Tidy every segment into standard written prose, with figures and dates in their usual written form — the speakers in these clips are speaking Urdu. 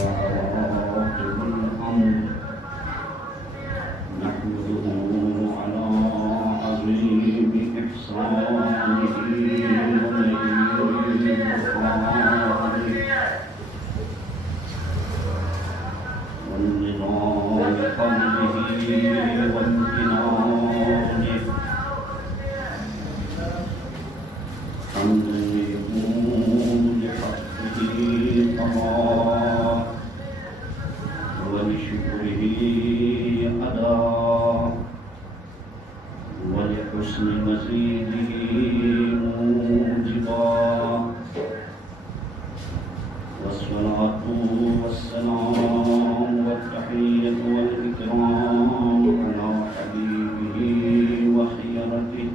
وعواقب الأمر نحمده على عظيم إحسانه والنظام فضله وامتنانه حمدا يكون لحقه قضاء ولشكره أداء ولحسن مزيده موجبا والصلاة والسلام والتحية والإكرام على حبيبه وخيرته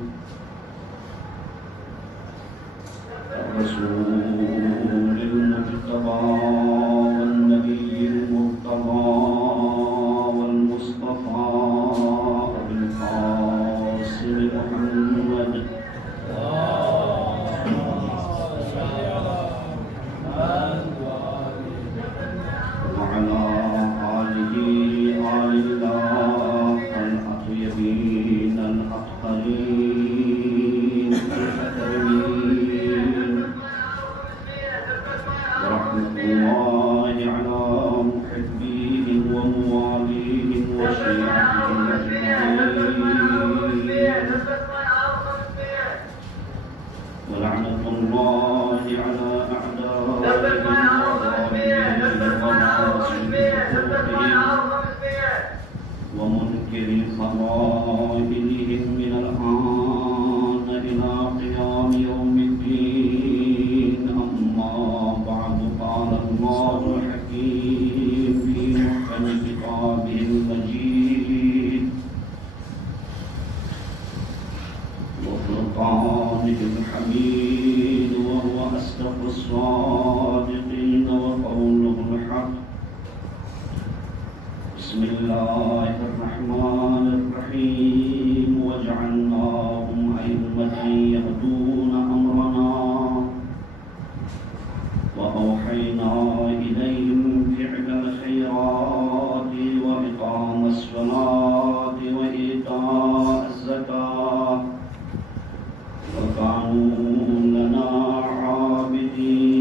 الرسول المجتبى والنبي المرتضى والمصطفى أبي القاسم محمد وعلى آله آل الله الأطيبين الأطهرين الأكرمين ورحمة الله على محبيهم ومواليهم وشيعتهم أجمعين ولعنة الله على أعدائهم ومنكر فضائلهم من الآن إلى قيام يوم الدين أما بعد قال الله الحكيم في محكم كتابه المجيد وفرقانه الحميد وهو أصدق الصادقين وقوله الحق بسم الله الرحمن الرحيم وجعلناهم أئمة يهدون أمرنا وأوحينا إليهم فعل الخيرات وإقام الصلاة وإيتاء الزكاة وكانوا لنا عابدين.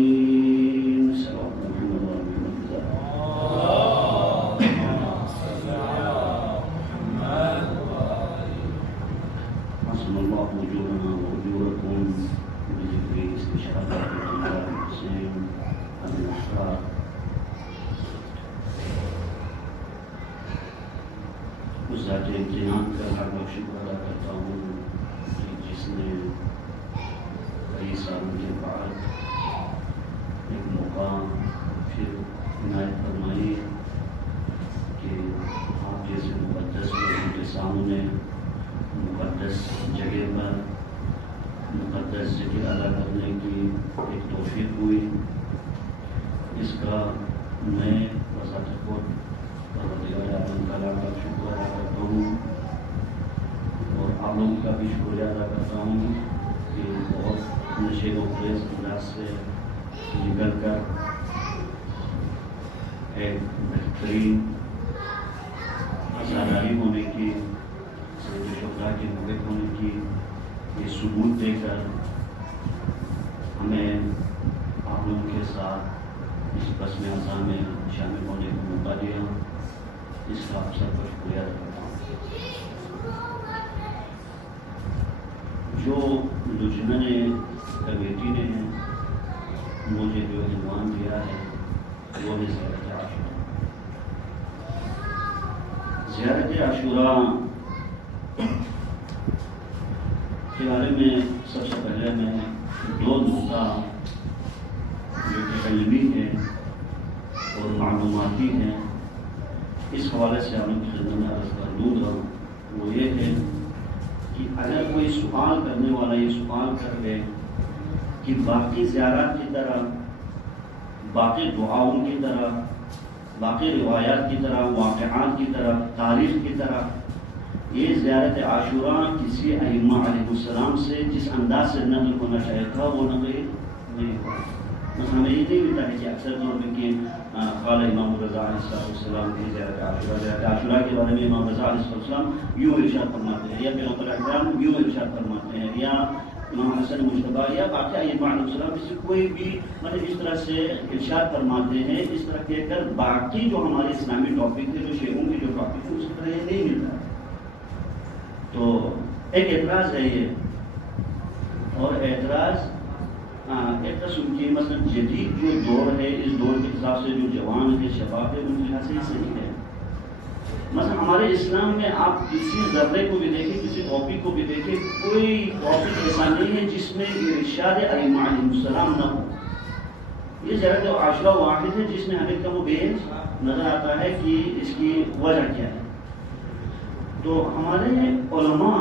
حسن الله وجوهنا وأجوركم بذكر استشهاد الإمام الحسين أبي الأحرار. اس ذات امتحان کا ہر وقت شکر ادا کرتا ہوں کہ جس نے کئی سالوں کے بعد ایک موقع پھر عنایت فرمائی کہ آپ جیسے مقدس لوگوں کے سامنے مقدس جگہ پر مقدس ذکر ادا کرنے کی ایک توفیق ہوئی. اس کا میں وسعت خود پروردگار عالم تعالیٰ کا شکر ادا کرتا ہوں اور آپ لوگوں کا بھی شکریہ ادا کرتا ہوں کہ بہت نشیب و خیز انداز سے نکل کر ایک بہترین ازاداری ہونے کی سید شہداء کے موقع ہونے کی یہ ثبوت دے کر ہمیں آپ لوگوں کے ساتھ اس بسم اعضاء میں شامل ہونے کا موقع دیا. اس کا آپ سب کو شکریہ ادا کرتا ہوں. جو لجنہ کمیٹی نے مجھے جو عنوان دیا ہے وہ ہے زیارت عاشورہ. زیارت عاشورہ کے بارے میں سب سے پہلے میں دو نقطہ جو کہ علمی ہے اور معلوماتی ہیں اس حوالے سے آپ کی خدمت میں عرض کر دوں گا. وہ یہ ہے کہ اگر کوئی سوال کرنے والا یہ سوال کر لے کہ باقی زیارات کی طرح باقی دعاؤں کی طرح باقی روایات کی طرح واقعات کی طرح تاریخ کی طرح یہ زیارت عاشورہ کسی ائمہ علیہ السلام سے جس انداز سے نقل ہونا چاہیے تھا وہ نقل نہیں ہوا. مثلا ہمیں یہ نہیں ملتا ہے کہ اکثر طور پہ کہ قال امام رضا علیہ السلام کی زیارت عاشورہ کے بارے میں امام رضا علیہ السلام یوں ارشاد فرماتے ہیں، یا پیغمبر اکرم یوں ارشاد فرماتے ہیں، یا امام حسن مجتبی یا باقی ائمہ علیہ السلام سے کوئی بھی مطلب اس طرح سے ارشاد فرماتے ہیں، اس طرح کہہ کر باقی جو ہمارے اسلامی ٹاپک تھے، جو شیخوں کے جو ٹاپک تھے، اس طرح یہ نہیں ملتا. تو ایک اعتراض ہے یہ، اور اعتراض ایک قسم کی مثلا جدید جو دور ہے، اس دور کے حساب سے جو جوان ہے، شباب ہے، ان کے لحاظ سے یہ صحیح ہے. مثلا ہمارے اسلام میں آپ کسی ذرے کو بھی دیکھیں، کسی ٹاپک کو بھی دیکھیں، کوئی ٹاپک ایسا نہیں ہے جس میں ارشاد ائمہ علیہ السلام نہ ہو. یہ زیارت عاشورہ واحد ہے جس میں ہمیں کم و بیش نظر آتا ہے کہ اس کی وجہ کیا ہے. تو ہمارے علماء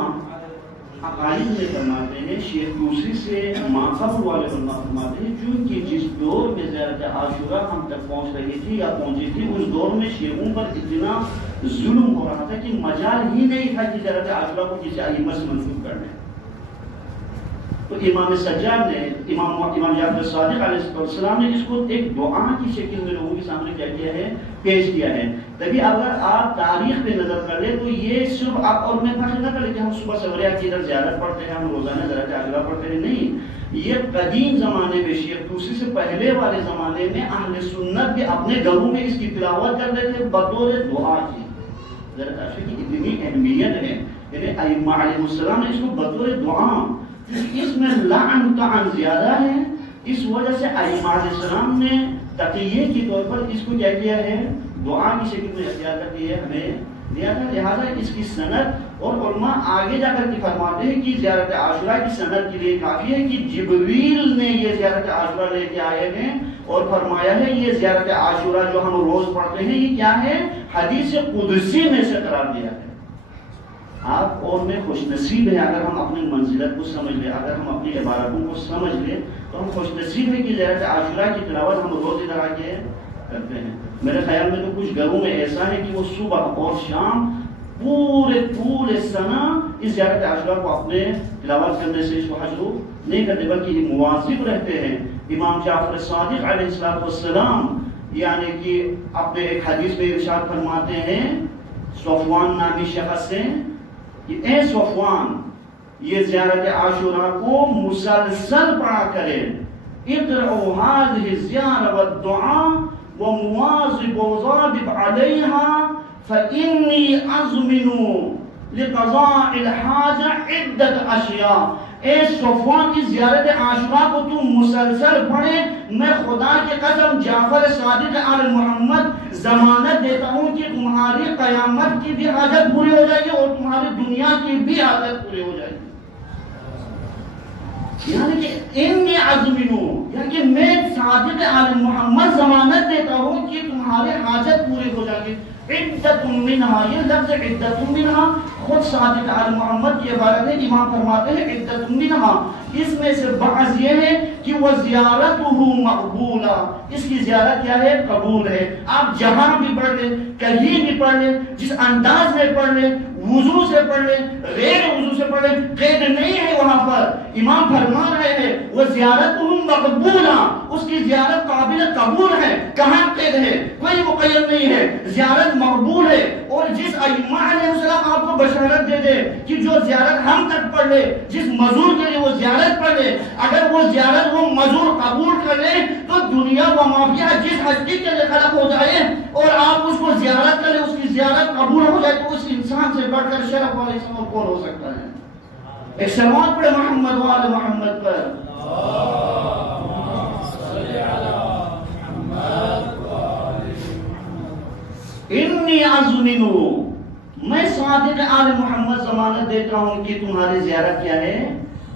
عقائد میں فرماتے ہیں، شیخ دوسری سے ماقبل والے علماء فرماتے ہیں، چونکہ جس دور میں زیارت عاشورہ ہم تک پہنچ رہی تھی یا پہنچی تھی، اس دور میں شیخوں پر اتنا ظلم ہو رہا تھا کہ مجال ہی نہیں تھا کہ زیارت عاشورہ کو کسی ائمہ سے منسوب کر دیں. تو امام سجاد نے، امام جعفر صادق علیہ السلام نے اس کو ایک دعا کی شکل میں لوگوں کے سامنے کیا کیا ہے، پیش کیا ہے. تبھی اگر آپ تاریخ پہ نظر کر لیں تو یہ صرف آپ اور میں فخر نہ کریں کہ ہم صبح سویرے کی ادھر زیارت پڑھتے ہیں، ہم روزانہ زیارت عاشورہ پڑھتے ہیں، نہیں. یہ قدیم زمانے میں شیخ توسی سے پہلے والے زمانے میں اہل سنت بھی اپنے گھروں میں اس کی تلاوت کرتے تھے بطور دعا کی. زیارت عاشورہ کی اتنی اہمیت ہے، یعنی ائمہ علیہ السلام نے اس کو بطور دعا، اس میں لعن طعن زیادہ ہے، اس وجہ سے ائمہ علیہ السلام نے تقیے کے طور پر اس کو کیا کیا ہے، دعا کی شکل میں اختیار کر کے ہمیں دیا تھا. لہٰذا اس کی سند، اور علماء آگے جا کر کے فرماتے ہیں کہ زیارت عاشورہ کی سند کے لیے کافی ہے کہ جبریل نے یہ زیارت عاشورہ لے کے آئے ہیں اور فرمایا ہے یہ زیارت عاشورہ جو ہم روز پڑھتے ہیں یہ کیا ہے، حدیث قدسی میں سے قرار دیا ہے. آپ اور میں خوش نصیب ہے اگر ہم اپنی منزلت کو سمجھ لیں، اگر ہم اپنی عبارتوں کو سمجھ لیں تو ہم خوش نصیب ہے کہ زیارت عاشورہ کی تلاوت ہم روز ادھر آ کے کرتے ہیں. میرے خیال میں تو کچھ گھروں میں ایسا ہے کہ وہ صبح اور شام پورے سنہ اس زیارت عاشورہ کو اپنے تلاوت کرنے سے اس کو حجرو نہیں کرتے بلکہ مواظب رہتے ہیں. امام جعفر صادق علیہ السلام یعنی کہ اپنے ایک حدیث میں ارشاد فرماتے ہیں صفوان نامی شخص سے، اے صفوان یہ زیارت عاشورہ کو مسلسل پڑھا کرے، اقرأوا هذه الزیارة والدعاء ومواظب وظابط عليها فإني أضمن لقضاء الحاجة عدة أشياء. اے صفوان کی زیارت عاشورہ کو تم مسلسل پڑھے، میں خدا کی قسم جعفر صادق آل محمد ضمانت دیتا ہوں کہ تمہاری قیامت کی بھی حاجت پوری ہو جائے گی اور تمہاری دنیا کی بھی حاجت پوری ہو جائے گی. یعنی کہ انی عزمنو، یعنی کہ میں صادق آل محمد ضمانت دیتا ہوں کہ تمہارے حاجت پوری ہو جائے گی. عدت منہا، یہ لفظ عدت منہا خود صادق آل محمد کی عبارت ہے. امام فرماتے ہیں عدت منہا، اس میں سے بعض یہ ہے کہ وہ زیارتہ مقبولہ، اس کی زیارت کیا ہے، قبول ہے. آپ جہاں بھی پڑھ لیں، کہیں بھی پڑھ لیں، جس انداز میں پڑھ لیں، وضو سے پڑھ لیں، غیر وضو سے پڑھ لیں، قید نہیں ہے وہاں پر. امام فرما رہے ہیں وہ زیارت مقبولہ، اس کی زیارت قابل قبول ہے. کہاں قید ہے، کوئی مقید نہیں ہے، زیارت مقبول ہے. اور جس ائمہ علیہ السلام آپ کو بشارت دے دے کہ جو زیارت ہم تک پڑھ لے، جس مزور کے لیے وہ زیارت پڑھ لے، اگر وہ زیارت وہ مزور قبول کر لے تو دنیا و مافیہ جس ہستی کے لیے خلق ہو جائے اور آپ اس کو زیارت کریں، اس کی زیارت قبول ہو جائے تو اس انسان سے بڑھ کر شرف والا انسان اور کون ہو سکتا ہے. ایک سلوات پڑھے محمد وآل محمد پر. انی عزمنو، میں صادق آل محمد ضمانت دیتا ہوں کہ تمہاری زیارت کیا ہے،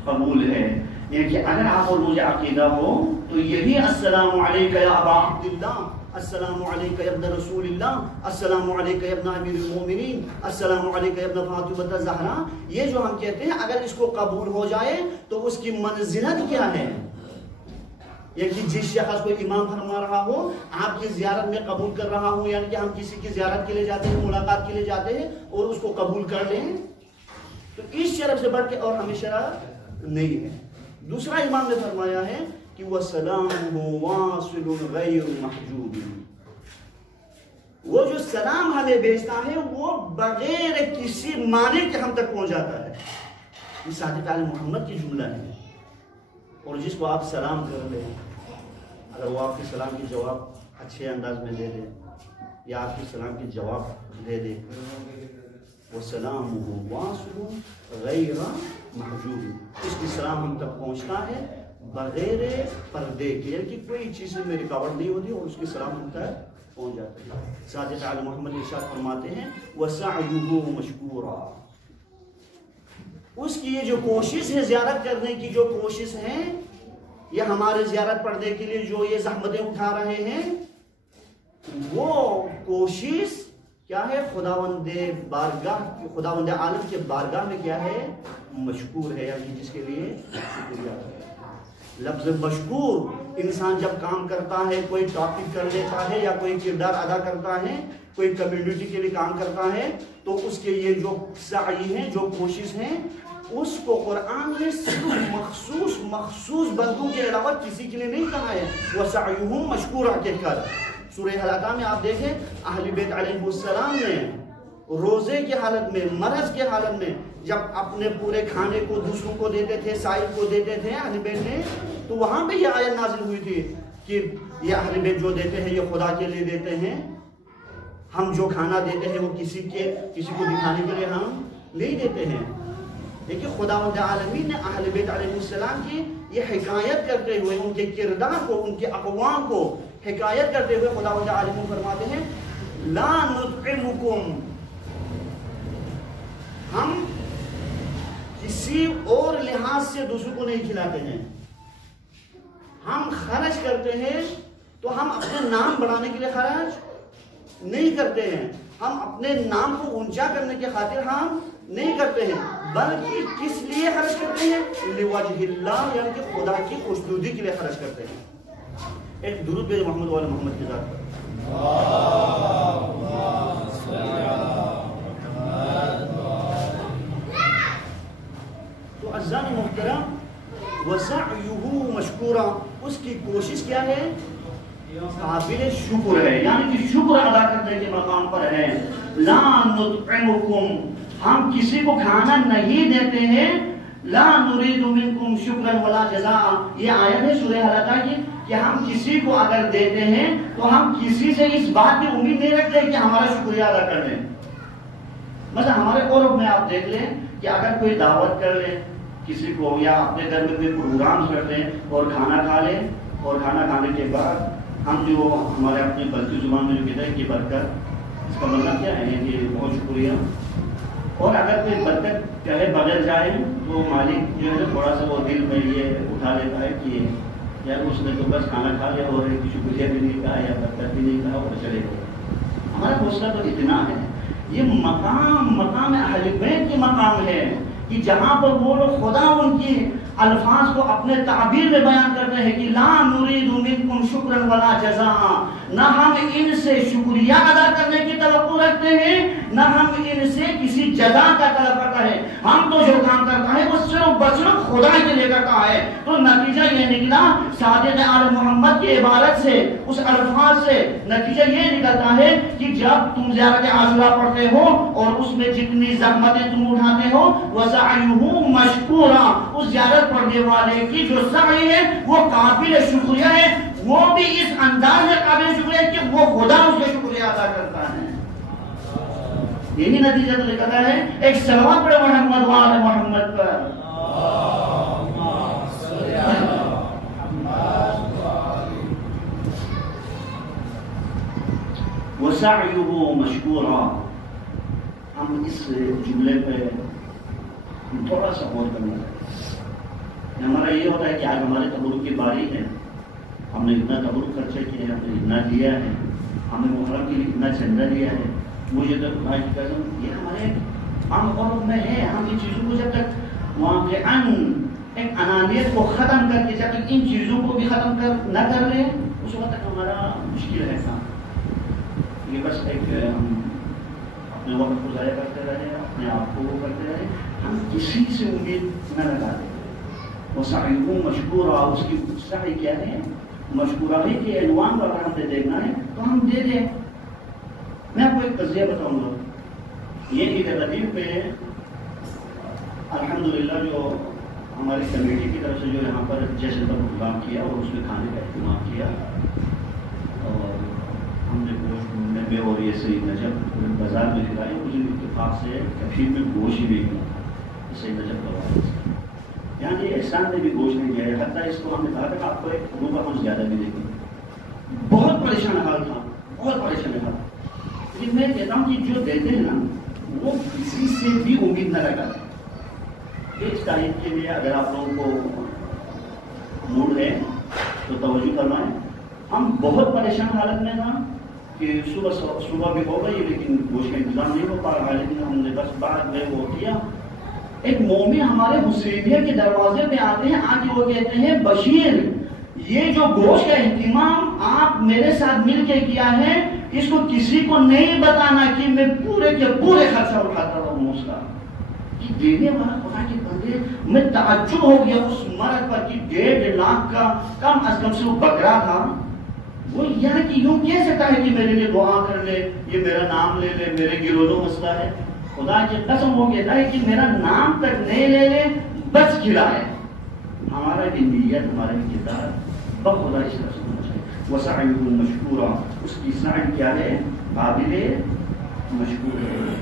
قبول ہے. یعنی کہ اگر آپ اور مجھے عقیدہ ہو تو یہی السلام علیکہ یا ابا عبداللہ، السلام علیکہ یا ابن رسول اللہ، السلام علیکہ یا ابن امیر المومنین، السلام علیکہ یا ابن فاطمہ الزہرا، یہ جو ہم کہتے ہیں اگر اس کو قبول ہو جائے تو اس کی منزلت کیا ہے. یعنی جس شخص کو امام فرما رہا ہو آپ کی زیارت میں قبول کر رہا ہوں، یعنی کہ ہم کسی کی زیارت کے لیے جاتے ہیں، ملاقات کے لیے جاتے ہیں اور اس کو قبول کر لیں تو اس شرف سے بڑھ کے اور ہمیں شرف نہیں ہے. دوسرا امام نے فرمایا ہے کہ وَسَلَامُهُ وَاصِلٌ غَيْرُ مَحْجُوبٍ، وہ جو سلام ہمیں بھیجتا ہے وہ بغیر کسی معنی کے ہم تک پہنچ جاتا ہے. یہ صادق آل محمد کی جملہ ہے. اور جس کو آپ سلام کر لیں، اگر وہ آپ کے سلام کی جواب اچھے انداز میں دے دے یا آپ کے سلام کی جواب دے دے، وَسَلَامُهُ وَاصِلٌ غَيْرَ مَحْجُوبٍ، اس کی سلام ہم تک پہنچتا ہے بغیر پردے کے، یعنی کہ کوئی چیز میں رکاوٹ نہیں ہوتی اور اس کی سلام ہم تک پہنچ جاتا ہے. صادق آل محمد ارشاد فرماتے ہیں وَسَعْيُهُ مَشْكُورًا، اس کی یہ جو کوشش ہے، زیارت کرنے کی جو کوشش ہے، یہ ہمارے زیارت پڑھنے کے لیے جو یہ زحمتیں اٹھا رہے ہیں، وہ کوشش کیا ہے؟ خداوند عالم کے بارگاہ میں کیا ہے؟ مشکور ہے، یعنی جس کے لیے شکریہ ہے. لفظ مشکور، انسان جب کام کرتا ہے، کوئی ٹاپک کر لیتا ہے یا کوئی کردار ادا کرتا ہے، کوئی کمیونٹی کے لیے کام کرتا ہے، تو اس کے یہ جو سعی ہیں، جو کوشش ہیں، اس کو قرآن نے صرف مخصوص بندوں کے علاوہ کسی کے لیے نہیں کہا ہے. وَسَعْيُهُمْ مَشْكُورًا کہہ کر سورہ حلاقہ میں آپ دیکھیں اہل بیت علیہ السلام نے روزے کی حالت میں، مرض کے حالت میں، جب اپنے پورے کھانے کو دوسروں کو دیتے تھے، سائل کو دیتے تھے اہل بیت نے، تو وہاں پہ یہ آیت نازل ہوئی تھی کہ یہ اہل بیت جو دیتے ہیں یہ خدا کے لیے دیتے ہیں، ہم جو کھانا دیتے ہیں وہ کسی کو دکھانے کے لیے ہم نہیں دیتے ہیں. لیکن خداوند عالمین نے اہل بیت علیہ السلام کی یہ حکایت کرتے ہوئے، ان کے کردار کو، ان کے اقوام کو حکایت کرتے ہوئے خداوند عالمین فرماتے ہیں لا نطعمکم، ہم کسی اور لحاظ سے دوسروں کو نہیں کھلاتے ہیں. ہم خرچ کرتے ہیں تو ہم اپنے نام بڑھانے کے لیے خرچ نہیں کرتے ہیں، ہم اپنے نام کو اونچا کرنے کی خاطر ہم نہیں کرتے ہیں، بلکہ کس لیے خرچ کرتے ہیں؟ لوجہ اللہ، یعنی کہ خدا کی خوشنودی کے لیے خرچ کرتے ہیں. ایک درود بھیجو محمد والا محمد کی ذات پر. تو عزیزان محترم، وَسَعْيُهُ مَشْكُورًا، اس کی کوشش کیا ہے؟ قابل شکر ہے، یعنی کہ شکر ادا کرنے کے مقام پر ہے. لا نطعمکم، ہم کسی کو کھانا نہیں دیتے ہیں. لا نريد منکم شکرا ولا جزاء، یہ آیت ہے سورہ حلاقہ کی کہ ہم کسی کو اگر دیتے ہیں تو ہم کسی سے اس بات کی امید نہیں رکھتے کہ ہمارا شکریہ ادا کر لیں. مثلا ہمارے عرب میں آپ دیکھ لیں کہ اگر کوئی دعوت کر لیں کسی کو، یا اپنے گھر میں کوئی پروگرام کر لیں اور کھانا کھا لیں، اور کھانا کھانے کے بعد ہم جو ہمارے اپنے بلتی زبان میں جو کہتے ہیں کہ برکت، اس کا مطلب کیا ہے کہ بہت شکریہ. اور اگر کوئی برکت کہے بغیر جائے تو مالک جو ہے تھوڑا سا وہ دل میں یہ اٹھا لیتا ہے کہ یار اس نے تو بس کھانا کھا لیا اور شکریہ بھی نہیں کہا یا برکت بھی نہیں کہا اور چلے گئے. ہمارا حوصلہ تو اتنا ہے، یہ مقام اہل بیت کے مقام ہے کہ جہاں پر وہ لوگ خدا ان کی الفاظ کو اپنے تعبیر میں بیان کرتے ہیں کہ لا نريد منکم شکرا ولا جزاء، نہ ہم ان سے شکریہ ادا کرنے کی توقع رکھتے ہیں، نہ ہم ان سے کسی جزا کا طلب کرتا ہے. ہم تو جو کام کرتا ہے وہ صرف خدا کے لیے کرتا ہے. تو نتیجہ یہ نکلا صادق آل محمد کی عبارت سے، اس الفاظ سے نتیجہ یہ نکلتا ہے کہ جب تم زیارت عاشورہ پڑھتے ہو اور اس میں جتنی زحمتیں تم اٹھاتے ہو، وَسَعْيُهُ مَشْكُورًا، اس زیارت پڑھنے والے کی جو سعی ہے وہ قابل شکریہ ہے، وہ بھی اس انداز میں قابل شکریہ ہے کہ وہ خدا اس کے شکریہ ادا کرتا ہے. یہی نتیجہ تو نکلتا ہے. ایک صلوات پڑھے محمد وآل محمد پر. وَسَعْيُهُ مَشْكُورًا، ہم اس جملے پہ تھوڑا سا غور کرنا چاہیے. ہمارا یہ ہوتا ہے کہ آج ہمارے تبرک کی باری ہے، ہم نے اتنا تبرک خرچہ کیا ہے، ہم نے اتنا دیا ہے، ہم نے محرم کے لیے اتنا چندہ دیا ہے. مجھے تو خدا کی قسم یہ ہمارے عام قوم میں ہے. ہم ان چیزوں کو جب تک واقعاً ایک انانیت کو ختم کر کے، جب تک ان چیزوں کو بھی ختم نہ کر لیں، اس وقت تک ہمارا مشکل ہے کام. یہ بس ایک ہم اپنے وقت کو ضائع کرتے رہے، اپنے آپ کو وہ کرتے رہے، ہم کسی سے امید نہ لگا دیں. وسعیہ مشکورا، اس کی سعی کیا ہے؟ مشکورہ ہی کے عنوان پر اگر ہمیں دیکھنا ہے تو ہم دے دیں۔ میں آپ کو ایک قضیہ بتاؤں گا، یہ عید غدیر پہ الحمدللہ جو ہماری کمیٹی کی طرف سے جو یہاں پر جشن پر پروگرام کیا اور اس میں کھانے کا اہتمام کیا، اور ہم نے گوشت ڈھونڈنے میں اور یہ سید نجف بازار میں کھلائے، مجھے اتفاق سے کفیل میں گوشت ہی نہیں ملا تھا سید نجف کروا، یعنی احسان نے بھی گوشت نہیں دیا ہے، حتیٰ اس کو ہم نے کہا تھا کہ آپ کو ایک روپہ کچھ زیادہ بھی دیں گے۔ بہت پریشان حال تھا، بہت پریشان حال۔ لیکن میں کہتا ہوں کہ جو دیتے ہیں نا وہ کسی سے بھی امید نہ لگاتے۔ اس تاریخ کے لیے اگر آپ لوگوں کو موڈ ہے تو توجہ فرمائیں، ہم بہت پریشان حالت میں تھا کہ صبح بھی ہو گئی لیکن گوشت کا انتظام نہیں ہو پا رہا، لیکن ہم نے بس بعد میں وہ کیا۔ ایک مومن ہمارے حسینیہ کے دروازے پہ آتے ہیں، آ کے وہ کہتے ہیں بشیر یہ جو گوشت کا اہتمام آپ میرے ساتھ مل کے کیا ہے اس کو کسی کو نہیں بتانا کہ میں پورے کے پورے خرچہ اٹھاتا ہوں اس کا۔ کہ دینے والا خدا کے بندے، میں تعجب ہو گیا اس مرد پر کہ 1.5 لاکھ کا کم از کم سے وہ بکرا تھا، وہ یہاں کی یوں کہہ سکتا ہے کہ میرے لیے دعا کر لے، یہ میرا نام لے لے، میرے گروہ مسئلہ ہے۔ خدا کی قسم وہ کہتا ہے کہ میرا نام تک نہیں لے لے بس کھلائے۔ ہمارا بھی نیت، ہمارا بھی کردار بخدا اس طرح سے ہونا چاہیے۔ وسعیہ مشکورا، اس کی سعی کیا ہے؟ قابل مشکور ہے۔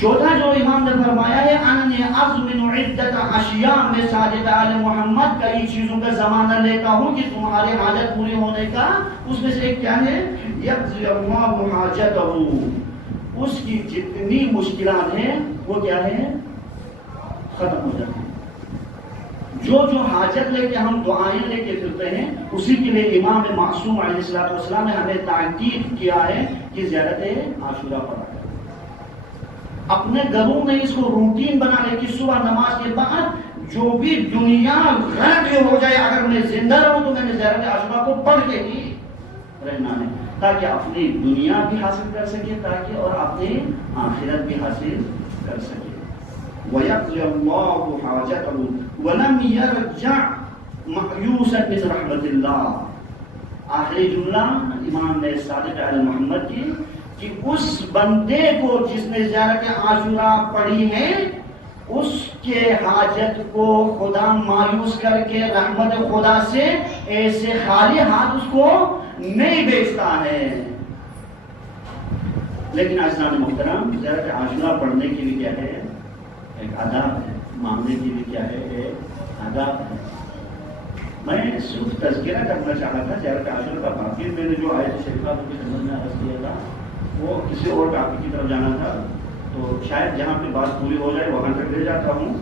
چوتھا جو امام نے فرمایا ہے ان ازمن عدت اشیاء، میں ساجد آل محمد کئی چیزوں کا زمانہ لیتا ہوں کہ تمہارے حاجت پوری ہونے کا، اس میں سے ایک کیا ہے؟ یقضی اللہ حاجتہ، اس کی جتنی مشکلات ہیں وہ کیا ہے؟ ختم ہو جاتی ہیں۔ جو حاجت لے کے ہم دعائیں لے کے پھرتے ہیں اسی کے لیے امام معصوم علیہ السلام نے ہمیں تاکید کیا ہے کہ زیارت عاشورہ پڑھا کریں۔ اپنے گھروں میں اس کو روٹین بنا لے کہ صبح نماز کے بعد جو بھی دنیا غرق ہو جائے، اگر میں زندہ رہوں تو میں نے زیارت عاشورہ کو پڑھ کے ہی رہنا ہے، تاکہ اپنی دنیا بھی حاصل کر سکے تاکہ اور اپنی آخرت بھی حاصل کر سکے۔ وَيَقْضِيَ اللَّهُ حَاجَتَهُ وَلَمْ يَرْجَعْ مَعْيُوسًا مِنْ رَحْمَةِ اللَّهِ۔ آخری جملہ امام نے صادق علی محمد کی کہ اس بندے کو جس نے زیارت عاشورہ پڑھی ہے اس کے حاجت کو خدا مایوس کر کے رحمت خدا سے ایسے خالی ہاتھ اس کو نہیں بیچتا ہے۔ لیکن عزیزان محترم، زیارت عاشورہ پڑھنے کے لیے کیا ہے؟ ایک آداب ہے، مانگنے کے لیے کیا ہے؟ ایک آداب ہے۔ میں صرف تذکرہ کرنا چاہا تھا زیارت عاشورہ کا، باقی میں نے جو آیت شریفہ کی خدمت میں عرض کیا تھا وہ کسی اور ٹاپک کی طرف جانا تھا، تو شاید جہاں پہ بات پوری ہو جائے وہاں تک لے جاتا ہوں۔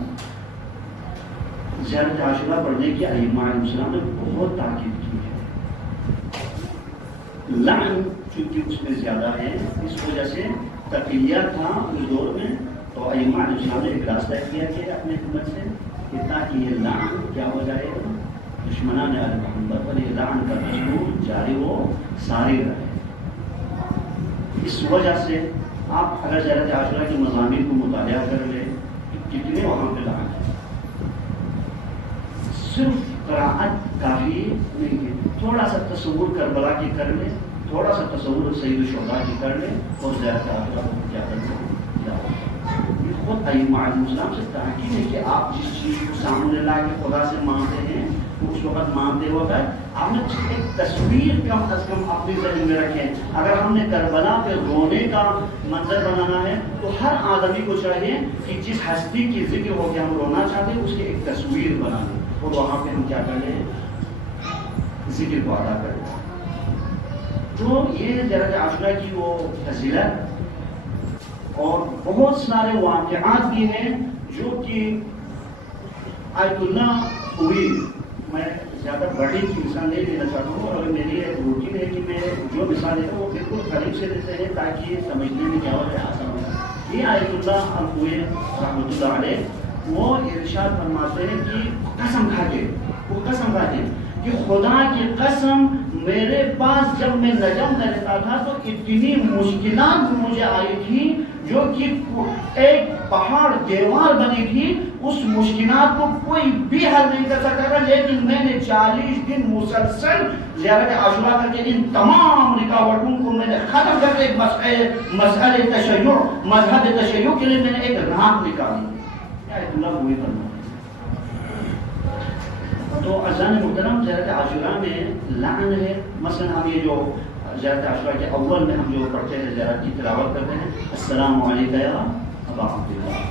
زیارت عاشورہ پڑھنے کی ائمہ علیہ السلام نے بہت تاکید کی ہے۔ لعن چونکہ اس میں زیادہ ہے، اس وجہ سے تقیہ تھا اس دور میں، تو ائمہ علیہ السلام نے ایک راستہ کیا کہ اپنے حکمت سے کہ تاکہ یہ لعن کیا ہو جائے، دشمنان آل محمد پر یہ لعن کا دستور جاری و ساری رہے۔ اس وجہ سے آپ اگر زیارت عاشورہ کے مضامین کو مطالعہ کر لیں کتنے وہاں پہ لعن ہے، صرف قرائت کافی نہیں ہے، تھوڑا سا تصور کربلا کی کر لیں، تھوڑا سا تصور سید الشہداء کی کر لیں اور زیارت عاشورہ کو کیا کریں۔ یہ خود ائمہ علیہ السلام سے تاکید ہے کہ آپ جس چیز کو سامنے لا کے خدا سے مانگتے ہیں اس وقت مانگتے وقت آپ نے ایک تصویر کم از کم اپنے ذہن میں رکھیں۔ اگر ہم نے کربلا پہ رونے کا منظر بنانا ہے تو ہر آدمی کو چاہیے کہ جس ہستی کی ذکر ہو کے ہم رونا چاہتے ہیں اس کی ایک تصویر بنا لیں اور وہاں پہ ہم کیا کریں؟ ذکر کو ادا کریں۔ تو یہ زیارت عاشورہ کی وہ فضیلت اور بہت سارے واقعات بھی ہیں جو کہ آیت اللہ ہوئی۔ میں زیادہ بڑی مثال نہیں دینا چاہتا ہوں، اور میری ایک روٹین ہے کہ میں جو مثال دیتا ہوں وہ بالکل قریب سے دیتے ہیں تاکہ سمجھنے میں کیا ہو جائے آسان ہو جائے۔ یہ آیت اللہ الخوئے رحمۃ اللہ علیہ وہ ارشاد فرماتے ہیں کہ قسم کھا کے کہ خدا کی قسم میرے پاس جب میں نجم کرتا تھا تو اتنی مشکلات مجھے آئی تھی جو کہ ایک پہاڑ دیوار بنی تھی، اس مشکلات کو کوئی بھی حل نہیں کر سکتا تھا، لیکن میں نے 40 دن مسلسل زیارت عاشورہ کر کے ان تمام رکاوٹوں کو میں نے ختم کر کے مذہب تشیع کے لیے میں نے ایک راہ نکالی۔ وہی کرنا تو عزیزان محترم، زیارت عاشورہ میں لعن ہے۔ مثلا ہم یہ جو زیارت عاشورہ کے اول میں ہم جو پڑھتے ہیں، زیارت کی تلاوت کرتے ہیں، السلام علیکہ یا ابا عبداللہ،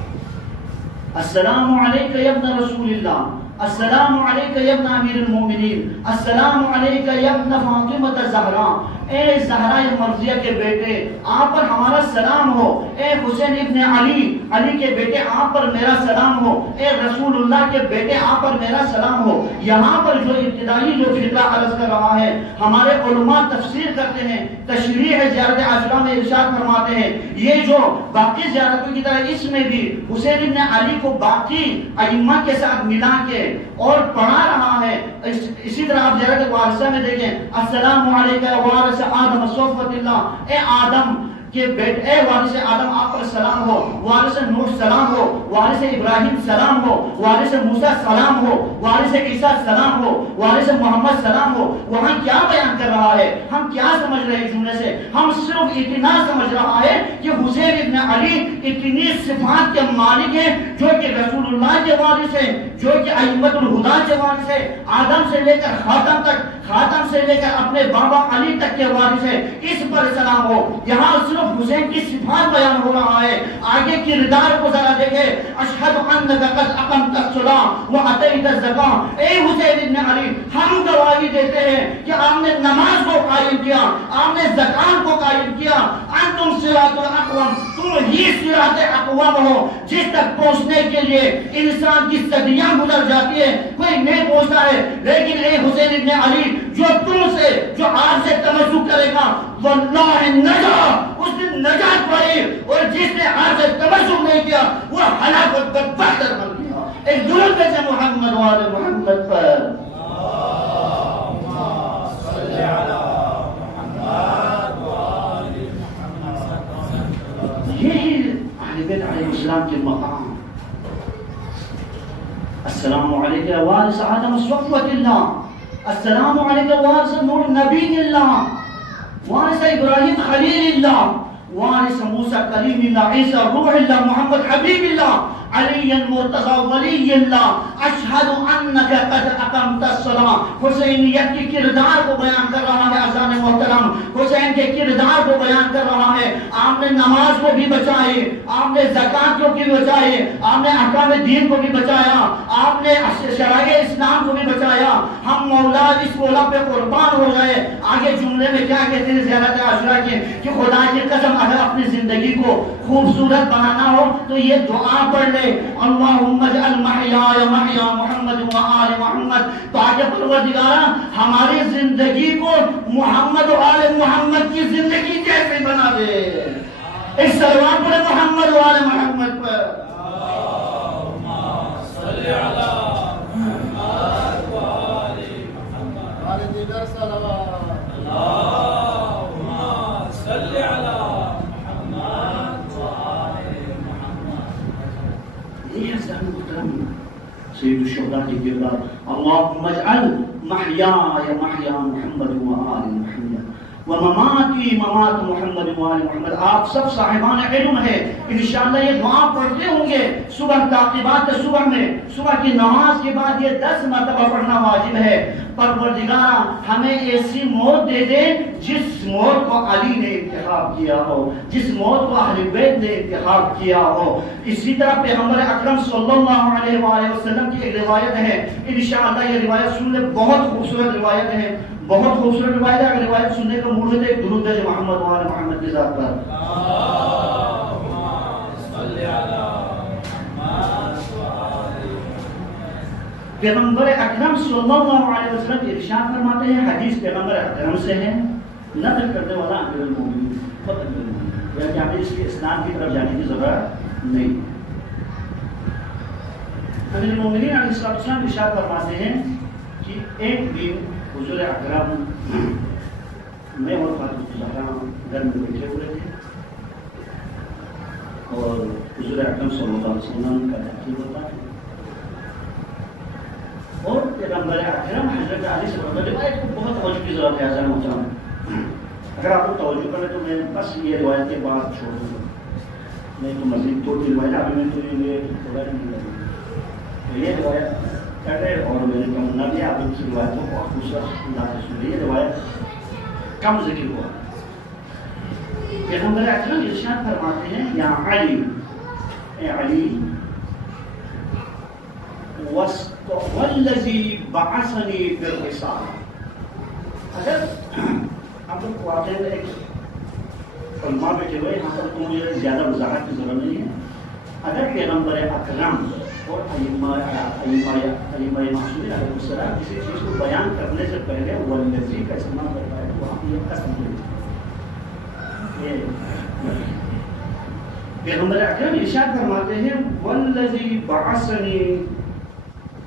السلام علیکہ یا ابن رسول اللہ، السلام علیکہ یا ابن امیر المومنین، السلام علیکہ یا ابن فاطمہ الزہرا، اے زہرا مرضیہ کے بیٹے آپ پر ہمارا سلام ہو، اے حسین ابن علی کے بیٹے آپ پر میرا سلام ہو، اے رسول اللہ کے بیٹے آپ پر میرا سلام ہو۔ یہاں پر جو ابتدائی جو فقرہ عرض کر رہا ہے، ہمارے علماء تفسیر کرتے ہیں، تشریح زیارت عاشورہ میں ارشاد فرماتے ہیں، یہ جو باقی زیارتوں کی طرح اس میں بھی حسین ابن علی کو باقی ائمہ کے ساتھ ملا کے اور پڑھا رہا ہے۔ اسی طرح آپ زیارت وارثہ میں دیکھیں، السلام علیکہ وارث آدم صفوت اللہ، اے آدم کہ اے وارث آدم آپ پر سلام ہو، وارث نوح سلام ہو، وارث ابراہیم سلام ہو، وارث موسیٰ سلام ہو، وارث عیسیٰ سلام ہو، وارث محمد سلام ہو۔ وہاں کیا بیان کر رہا ہے؟ ہم کیا سمجھ رہے ہیں جملے سے؟ ہم صرف اتنا سمجھ رہا ہے کہ حسین ابن علی اتنی صفات کے مالک ہیں، جو کہ رسول اللہ کے وارث ہیں، جو کہ ائمۃ الہدیٰ کے وارث ہیں، آدم سے لے کر خاتم تک، خاتم سے لے کر اپنے بابا علی تک کے وارث ہیں، اس پر سلام ہو۔ یہاں صرف حسین کی صفات بیان ہو رہا ہے، آگے کردار کو ذرا دیکھیں، اشہد انک قد اقمت الصلاۃ واتیت الزکاۃ، اے حسین ابن علی ہم گواہی دیتے ہیں کہ آپ نے نماز کو قائم کیا، آپ نے زکات کو قائم کیا، انتم صراط الاقوم، تم ہی صراط اقوم ہو جس تک پہنچنے کے لیے انسان کی صدیاں گزر جاتی ہے، کوئی نہیں پہنچتا ہے، لیکن اے حسین ابن علی جو تم سے، جو آپ سے تمسک کرے گا واللہ نجا، اس نے نجات پائی، اور جس نے آپ سے تمسک نہیں کیا وہ ہلاک و بدبخت بن گیا۔ ایک درود سے محمد و آل محمد پر یہی اہل بیت علیہ السلام کے مقام۔ السلام علیکہ وارث آدم صفوت اللہ، السلام علیکہ وارث نوح نبی اللہ، وارث ابراہیم خلیل اللہ، وارث موسیٰ کلیم اللہ، عیسیٰ روح اللہ، محمد حبیب اللہ، علی مرتضی ولی اللہ، اشہد انک قد اقمت الصلاۃ۔ حسینیت کی کردار کو بیان کر رہا ہے عزیزان محترم، حسین کے کردار کو بیان کر رہا ہے۔ آپ نے نماز کو بھی بچائی، آپ نے زکات کو بھی بچائی، آپ نے احکام دین کو بھی بچایا، آپ نے شرائع اسلام کو بھی بچایا۔ ہم مولا اس مولا پہ قربان ہو گئے۔ آگے جملے میں کیا کہتے ہیں زیارت عاشورہ کے کہ خدا کی قسم اگر اپنی زندگی کو خوبصورت بنانا ہو تو یہ دعا پڑھ لے، اللہم اجعل محیای محیا محمد و آل محمد، تاکہ پروردگارہ ہماری زندگی کو محمد و آل محمد کی زندگی جیسے بنا دے۔ ایک صلوات پڑھے محمد و آل محمد پر۔ اللہم صلی علی محمد و آل محمد، آل دیگر صلوات، اللہم صلی علی سید الشہداء کی کردار، اللہم اجعل محیای محیا محمد و آل محمد ومماتی ممات محمد و آل محمد۔ آپ سب صاحبان علم ہے، انشاءاللہ یہ دعا پڑھتے ہوں گے صبح تعقیبات صبح میں، صبح کی نماز کے بعد یہ 10 مرتبہ پڑھنا واجب ہے۔ پروردگارہ ہمیں ایسی موت دے دے جس موت کو علی نے انتخاب کیا ہو، جس موت کو اہل بیت نے انتخاب کیا ہو۔ اسی طرح پیغمبر اکرم صلی اللہ علیہ وآلہ وسلم کی ایک روایت ہے، انشاءاللہ یہ روایت سن لیں، بہت خوبصورت روایت ہے، بہت خوبصورت روایت ہے۔ اگر روایت سننے کا موڈ ہے تو ایک درود ہے محمد و آل محمد کی ذات پر۔ پیغمبر اکرم صلی اللہ علیہ وسلم ارشاد فرماتے ہیں، حدیث پیغمبر اکرم سے ہے، نقل کرنے والا امیر المومنین خود امیر المومنین، یعنی ہمیں اس کے اسناد کی طرف جانے کی ضرورت نہیں۔ امیر المومنین علیہ السلام ارشاد فرماتے ہیں کہ ایک دن حضور اکرم میں اور فاطمہ الزہرا گھر میں بیٹھے ہوئے تھے، اکرم صلی اللہ علیہ وسلم کا ترتیب ہوتا ہے. اور پیغمبر اکرم حضرت علی سے روایت کو بہت توجہ کی ضرورت ہے حضرت محترم. اگر آپ کو توجہ کریں تو میں بس یہ روایت کے بعد چھوڑ دوں گا، نہیں تو مزید 2 روایت ابھی میں تو یہ تھوڑا نہیں لگوں. یہ روایت کرے اور میں نے کہا نبی آپ کی روایت کو بہت خوبصورت انداز سے سنی. یہ روایت کم ذکر ہوا. پیغمبر اکرم ارشاد فرماتے ہیں یا علی، اے علی، والذی بعثنی بالرسالہ. اگر آپ لوگ واقع ایک علماء بیٹھے ہوئے یہاں پر تو مجھے زیادہ وضاحت کی ضرورت نہیں ہے. اگر پیغمبر اکرم اور ائمہ معصومین علیہ السلام کسی چیز کو بیان کرنے سے پہلے والذی کا استعمال کرتا ہے تو وہاں یہ قسم ہے. پیغمبر اکرم ارشاد فرماتے ہیں والذی بعثنی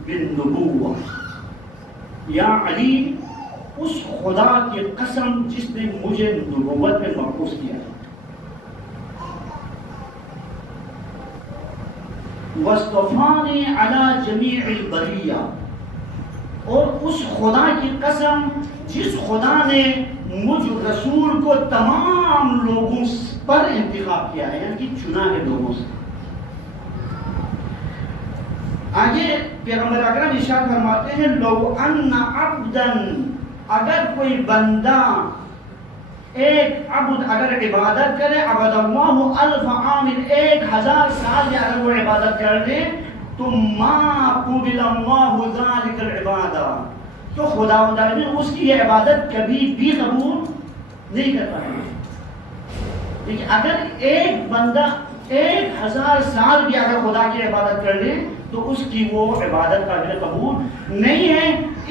بالنبوہ، یا علی اس خدا کی قسم جس نے مجھے نبوت میں مبعوث کیا ہے. واصطفانی علی جمیع البریہ، اور اس خدا کی قسم جس خدا نے مجھ رسول کو تمام لوگوں پر انتخاب کیا ہے، یعنی کہ چنا ہے لوگوں سے. آگے پیغمبر اکرم ارشاد فرماتے ہیں لو ان عبدا، اگر کوئی بندہ ایک عبد اگر عبادت کرے عبد اللہ 1000 عام 1000 سال یا اگر وہ عبادت کر دے تو ما قبل اللہ ذلک العبادہ، تو خدا نے اس کی یہ عبادت کبھی بھی قبول نہیں کرتا ہے. لیکن اگر ایک بندہ 1000 سال بھی اگر خدا کی عبادت کر لے تو اس کی وہ عبادت قابل قبول نہیں ہے.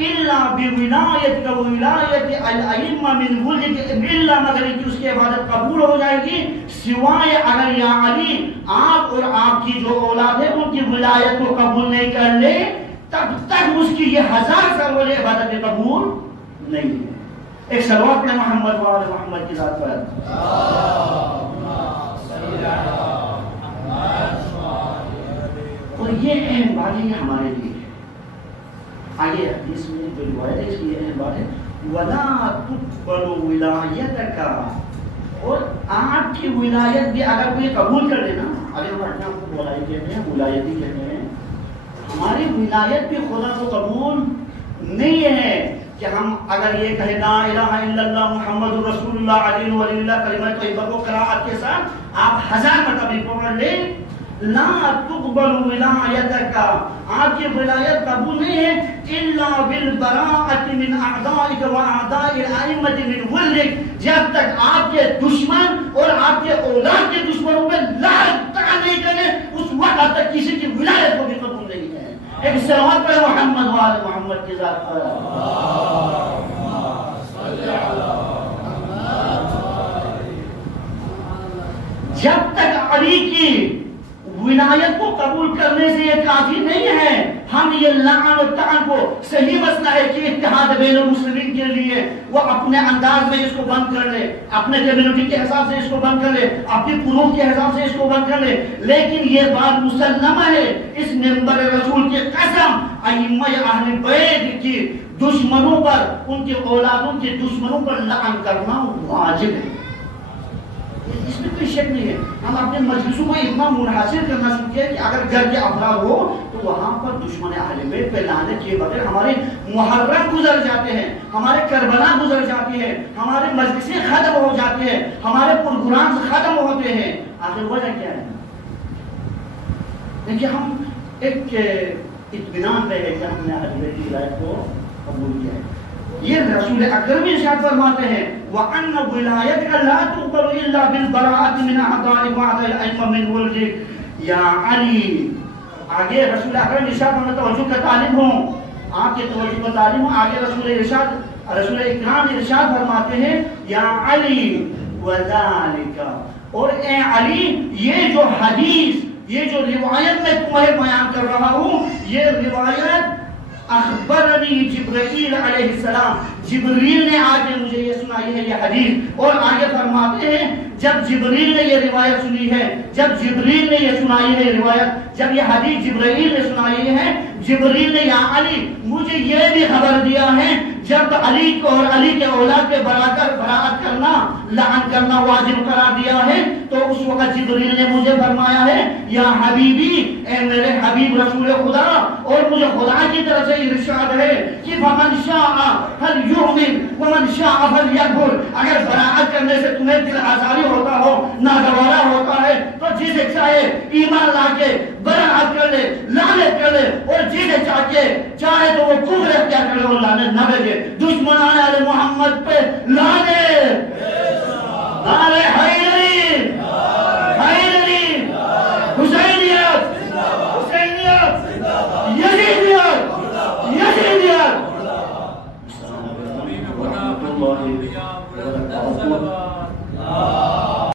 الا بولایت ولایت الائمہ من ملک، الا مگر کہ اس کی عبادت قبول ہو جائے گی سوائے اگر یا علی آپ اور آپ کی جو اولاد ہے ان کی ولایت کو قبول نہیں کر لے، تب تک اس کی یہ 1000 سال والی عبادت قبول نہیں ہے. ایک صلوات پڑھیں محمد و آل محمد کی ذات پر. اور یہ اہم بات ہے ہمارے لیے. آگے حدیث میں جو روایت ہے اس کی یہ اہم بات ہے وَلَا تُقْبَلُ وِلَایَتَكَ، اور آپ کی ولایت بھی اگر کوئی قبول کر لینا، اگر ہم اپنے آپ کو ولایت کہتے ہیں ولایتی کہتے ہیں، ہماری ولایت بھی خدا کو قبول نہیں ہے کہ ہم اگر یہ کہیں لا الہ الا اللہ محمد رسول اللہ علی ولی اللہ کلمہ طیبہ کو قرأت کے ساتھ آپ 1000 مرتبہ پڑھ لیں، لا تقبل ولایتک، آپ کی ولایت قبول نہیں ہے الا بالبراءۃ من اعدائک واعداء الائمہ من ولک، جب تک آپ کے دشمن اور آپ کے اولاد کے دشمنوں پہ لعنت نہیں کریں اس وقت تک کسی کی ولایت کو بھی قبول نہیں ہے. ایک صلوات پڑھیں محمد و آل محمد کی ذات پر. جب تک علی کی ولایت کو قبول کرنے سے یہ کافی نہیں ہے، ہم یہ لعن و طعن کو صحیح مسئلہ ہے کہ اتحاد بین المسلمین کے لیے وہ اپنے انداز میں اس کو بند کر لے، اپنے کمیونٹی کے حساب سے اس کو بند کر لے، اپنی پروف کے حساب سے اس کو بند کر لے، لیکن یہ بات مسلمہ ہے اس منبر رسول کی قسم ائمہ اہل بیت کی دشمنوں پر، ان کے اولادوں کے دشمنوں پر لعن کرنا واجب ہے. اس میں کوئی شک نہیں ہے. ہم اپنے مجلسوں کو اتنا منحصر کرنا شروع کیا کہ اگر گھر کے افراد ہو تو وہاں پر دشمن اہل بیت پہ لعنت کیے بغیر ہمارے محرم گزر جاتے ہیں، ہمارے کربلا گزر جاتی ہے، ہمارے مجلسیں ختم ہو جاتے ہیں، ہمارے پروگرام ختم ہوتے ہیں. آخر وجہ کیا ہے؟ دیکھیے ہم ایک اطمینان رہے کہ ہم نے اہل بیت کی ہدایت کو قبول کیا ہے. یہ رسول اکرم ارشاد فرماتے ہیں وَأَنَّ وِلَایَتَكَ لَا تُقْبَلُ إِلَّا بِالْبَرَاءَةِ مِنْ أَعْدَائِكَ وَأَعْدَاءِ الْأَئِمَّةِ مِنْ وَلْدِكَ یا علی. آگے رسول اکرم ارشاد فرماتے ہیں توجہ کا طالب ہوں، آپ کے توجہ کا طالب ہوں. آگے رسول اکرام ارشاد فرماتے ہیں یا علی وَذَلِكَ، اور اے علی یہ جو حدیث، یہ جو روایت میں تمہیں بیان کر رہا ہوں، یہ روایت اخبرنی جبرائیل علیہ السلام، جبریل نے آگے مجھے یہ سنائی ہے یہ حدیث. اور آگے فرماتے ہیں جب جبریل نے یہ روایت سنی ہے، جب جبریل نے یہ سنائی ہے روایت، جب یہ حدیث جبرائیل نے سنائی ہے، جبریل نے یا علی مجھے یہ بھی خبر دیا ہے جب علی کو اور علی کے اولاد پہ براعت کرنا، لعن کرنا واجب قرار دیا ہے، تو اس وقت جبریل نے مجھے فرمایا ہے یا حبیبی، اے میرے حبیب رسول خدا، اور مجھے خدا کی طرف سے ارشاد ہے کہ فمن شاء فلیؤمن ومن شاء فلیکفر، اگر براعت کرنے سے تمہیں دل آزاری ہوتا ہو، ناگوارا ہوتا ہے، تو جسے چاہے ایمان لا کے براعت کر لے، لعنت کر لے، اور جسے چاہے تو وہ کفر اختیار کر لے اور لعنت نہ بھیجے۔ دشمنان علی محمد پہ لعنت، نعرہ حیدری، حیدری، حسینیت، حسینیت، یزیدیت، یزیدیت۔ السلام علیکم ورحمۃ اللہ وبرکاتہ۔